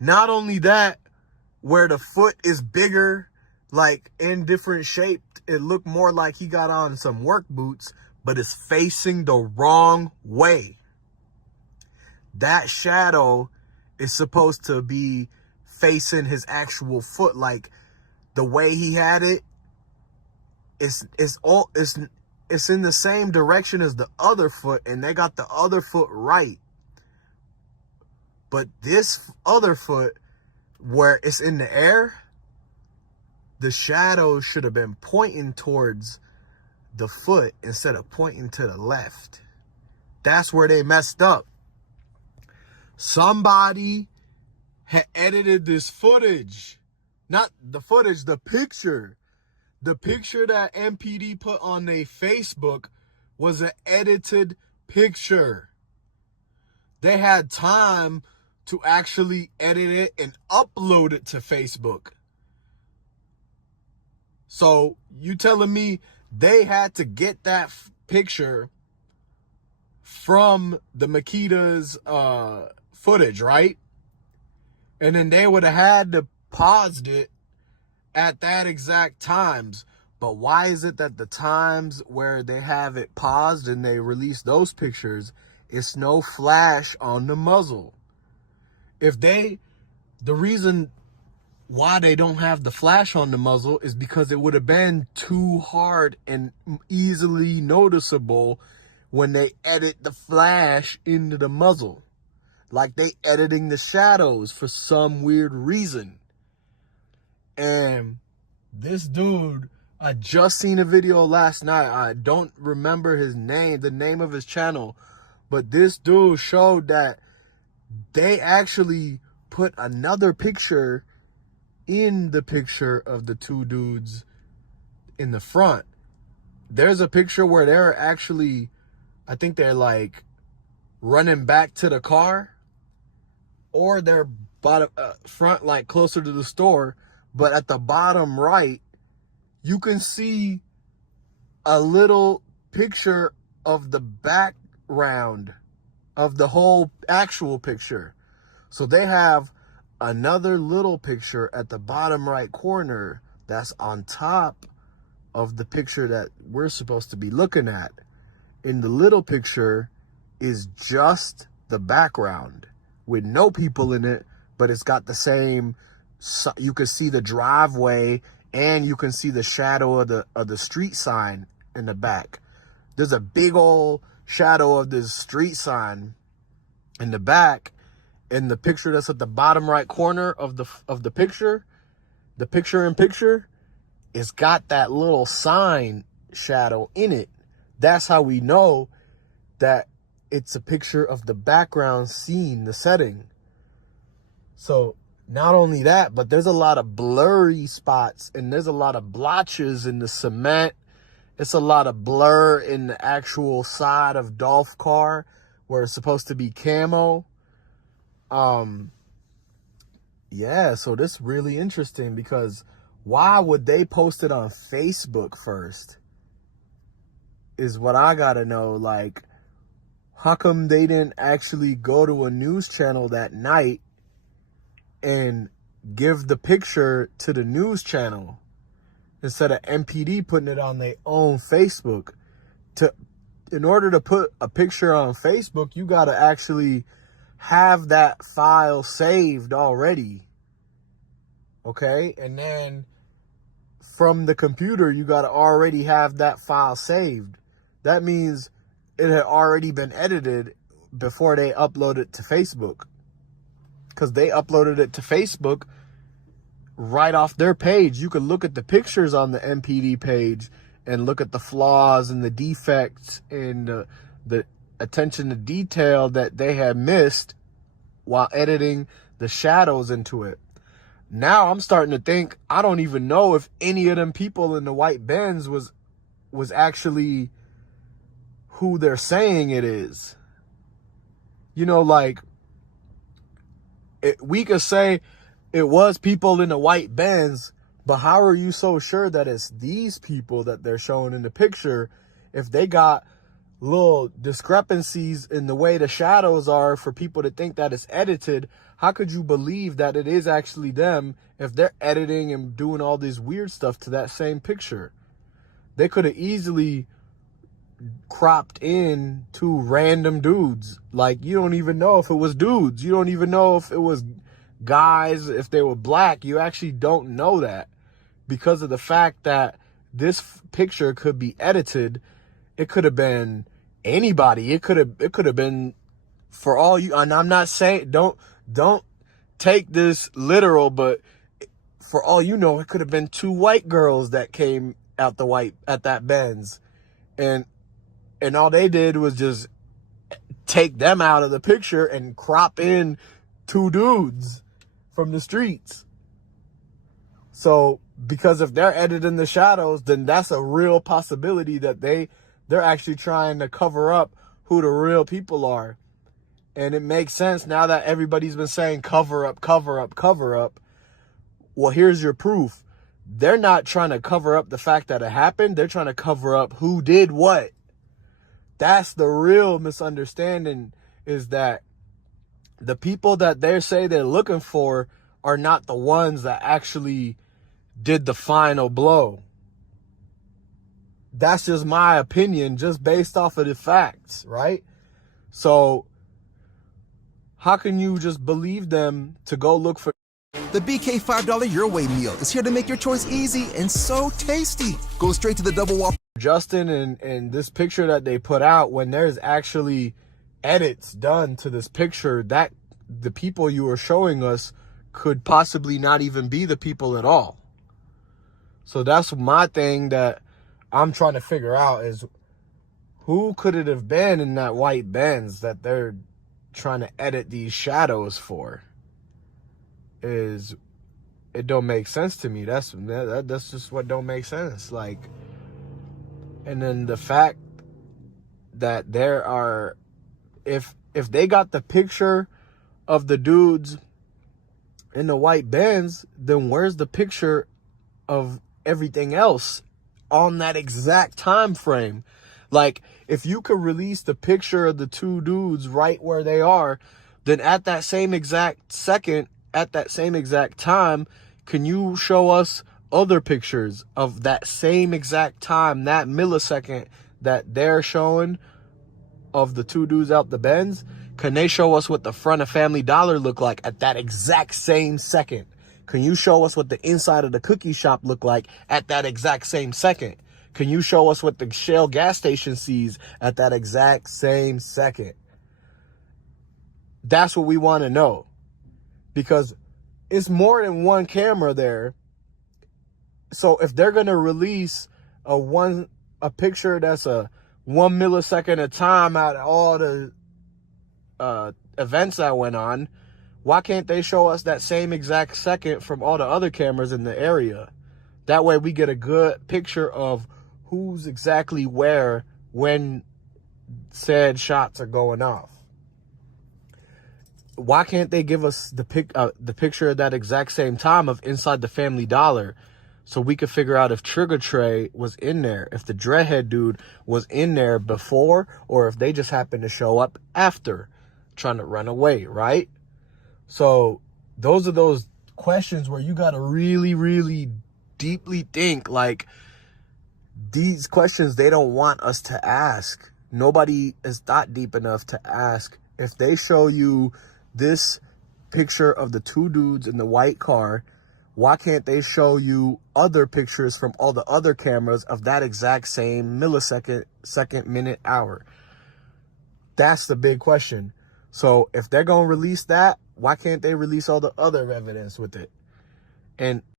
Not only that, where the foot is bigger, like in different shape, it looked more like he got on some work boots, but it's facing the wrong way. That shadow is supposed to be facing his actual foot, like the way he had it. It's in the same direction as the other foot, and they got the other foot right. But this other foot, where it's in the air, the shadow should have been pointing towards the foot instead of pointing to the left. That's where they messed up. Somebody had edited this footage. Not the footage, the picture. The picture that MPD put on their Facebook was an edited picture. They had time to actually edit it and upload it to Facebook. So you telling me they had to get that picture from the Makedas footage, right? And then they would have had to paused it at that exact times. But why is it that the times where they have it paused and they release those pictures, it's no flash on the muzzle? The reason why they don't have the flash on the muzzle is because it would have been too hard and easily noticeable when they edit the flash into the muzzle. Like they editing the shadows for some weird reason. And this dude, I just seen a video last night. I don't remember his name, the name of his channel. But this dude showed that they actually put another picture in the picture of the two dudes in the front. There's a picture where they're actually, I think they're like running back to the car, or they're bottom front, like closer to the store. But at the bottom right, you can see a little picture of the background of the whole actual picture. So they have another little picture at the bottom right corner that's on top of the picture that we're supposed to be looking at. In the little picture is just the background with no people in it, but it's got the same, you can see the driveway and you can see the shadow of the street sign in the back. There's a big old shadow of this street sign in the back. In the picture that's at the bottom right corner of the picture, the picture-in-picture, it's got that little sign shadow in it. That's how we know that it's a picture of the background scene, the setting. So not only that, but there's a lot of blurry spots and there's a lot of blotches in the cement. It's a lot of blur in the actual side of Dolph car where it's supposed to be camo. Yeah, so this is really interesting because why would they post it on Facebook first? Is what I gotta know. Like, how come they didn't actually go to a news channel that night and give the picture to the news channel instead of MPD putting it on their own Facebook? In order to put a picture on Facebook, you gotta actually have that file saved already. Okay? And then from the computer, you got to already have that file saved. That means it had already been edited before they uploaded it to Facebook. Because they uploaded it to Facebook right off their page. You can look at the pictures on the MPD page and look at the flaws and the defects and the attention to detail that they had missed while editing the shadows into it. Now I'm starting to think, I don't even know if any of them people in the white Benz was actually who they're saying it is. You know, like, we could say it was people in the white Benz, but how are you so sure that it's these people that they're showing in the picture if they got little discrepancies in the way the shadows are for people to think that it's edited? how could you believe that it is actually them if they're editing and doing all this weird stuff to that same picture? They could have easily cropped in two random dudes. Like, you don't even know if it was dudes. You don't even know if it was guys, if they were black. You actually don't know that because of the fact that this picture could be edited. It could have been anybody. It could have been, for all you, and I'm not saying, don't take this literal, but for all you know, it could have been two white girls that came out at that Benz, and all they did was just take them out of the picture and crop in two dudes from the streets. So, because if they're editing the shadows, then that's a real possibility that they're actually trying to cover up who the real people are. And it makes sense now that everybody's been saying cover up, cover up, cover up. Well, here's your proof. They're not trying to cover up the fact that it happened. They're trying to cover up who did what. That's the real misunderstanding, is that the people that they say they're looking for are not the ones that actually did the final blow. That's just my opinion, just based off of the facts, right? So how can you just believe them to go look for? The BK $5 Your Way meal is here to make your choice easy and so tasty. Go straight to the double whopper. Justin and this picture that they put out, when there's actually edits done to this picture, that the people you are showing us could possibly not even be the people at all. So that's my thing that I'm trying to figure out, is who could it have been in that white Benz that they're trying to edit these shadows for? It don't make sense to me. That's just what don't make sense. Like, and then the fact that there are, if they got the picture of the dudes in the white Benz, then where's the picture of everything else on that exact time frame? Like, if you could release the picture of the two dudes right where they are, then at that same exact second, at that same exact time, can you show us other pictures of that same exact time, that millisecond that they're showing of the two dudes out the Benz? Can they show us what the front of Family Dollar looked like at that exact same second? Can you show us what the inside of the cookie shop looked like at that exact same second? Can you show us what the Shell gas station sees at that exact same second? That's what we want to know. Because it's more than one camera there. So if they're going to release a picture that's a 1 millisecond at a time out of all the events that went on, why can't they show us that same exact second from all the other cameras in the area? That way we get a good picture of who's exactly where when said shots are going off. Why can't they give us the picture of that exact same time of inside the Family Dollar, so we could figure out if Trigger Trey was in there, if the dreadhead dude was in there before, or if they just happened to show up after, trying to run away, right? So those are those questions where you got to really, really deeply think. Like, these questions they don't want us to ask. Nobody is thought deep enough to ask. If they show you this picture of the two dudes in the white car, why can't they show you other pictures from all the other cameras of that exact same millisecond, second, minute, hour? That's the big question. So if they're going to release that, why can't they release all the other evidence with it? And